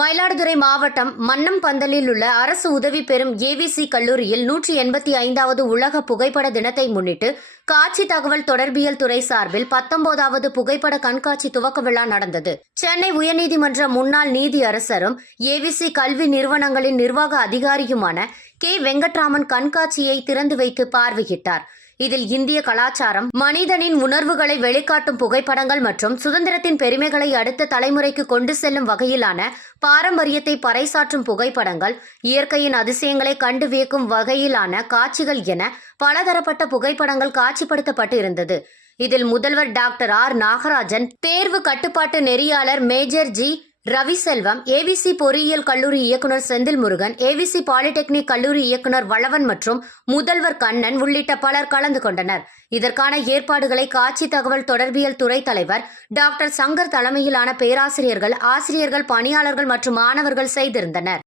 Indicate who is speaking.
Speaker 1: மயிலாடுதுறை மாவட்டம் மன்னம் பந்தலில் உள்ள அரசு உதவி பெறும் ஏவிசி கல்லூரியில் நூற்றி எண்பத்தி ஐந்தாவது உலக புகைப்பட தினத்தை முன்னிட்டு காட்சி தகவல் தொடர்பியல் துறை சார்பில் பத்தொன்பதாவது புகைப்பட கண்காட்சி துவக்க விழா நடந்தது. சென்னை உயர்நீதிமன்ற முன்னாள் நீதி அரசரும் ஏவிசி கல்வி நிறுவனங்களின் நிர்வாக அதிகாரியுமான கே. வெங்கட்ராமன் கண்காட்சியை திறந்து வைத்து பார்வையிட்டார். இதில் இந்திய கலாச்சாரம் மனிதனின் உணர்வுகளை வெளிக்காட்டும் புகைப்படங்கள் மற்றும் சுதந்திரத்தின் பெருமைகளை அடுத்த தலைமுறைக்கு கொண்டு செல்லும் வகையிலான பாரம்பரியத்தை பறைசாற்றும் புகைப்படங்கள் இயற்கையின் அதிசயங்களை கண்டு வியக்கும் வகையிலான காட்சிகள் என பலதரப்பட்ட புகைப்படங்கள் காட்சிப்படுத்தப்பட்டு இருந்தது இதில் முதல்வர் டாக்டர் ஆர். நாகராஜன் தேர்வு கட்டுப்பாட்டு நெறியாளர் மேஜர் ஜி. ரவிசெல்வம் ஏவிசி பொறியியல் கல்லூரி இயக்குனர் செந்தில் முருகன் ஏவிசி பாலிடெக்னிக் கல்லூரி இயக்குனர் வளவன் மற்றும் முதல்வர் கண்ணன் உள்ளிட்ட பலர் கலந்து கொண்டனர். இதற்கான ஏற்பாடுகளை காட்சி தகவல் தொடர்பியல் துறை தலைவர் டாக்டர் சங்கர் தலைமையிலான பேராசிரியர்கள் ஆசிரியர்கள் பணியாளர்கள் மற்றும் மாணவர்கள் செய்திருந்தனர்.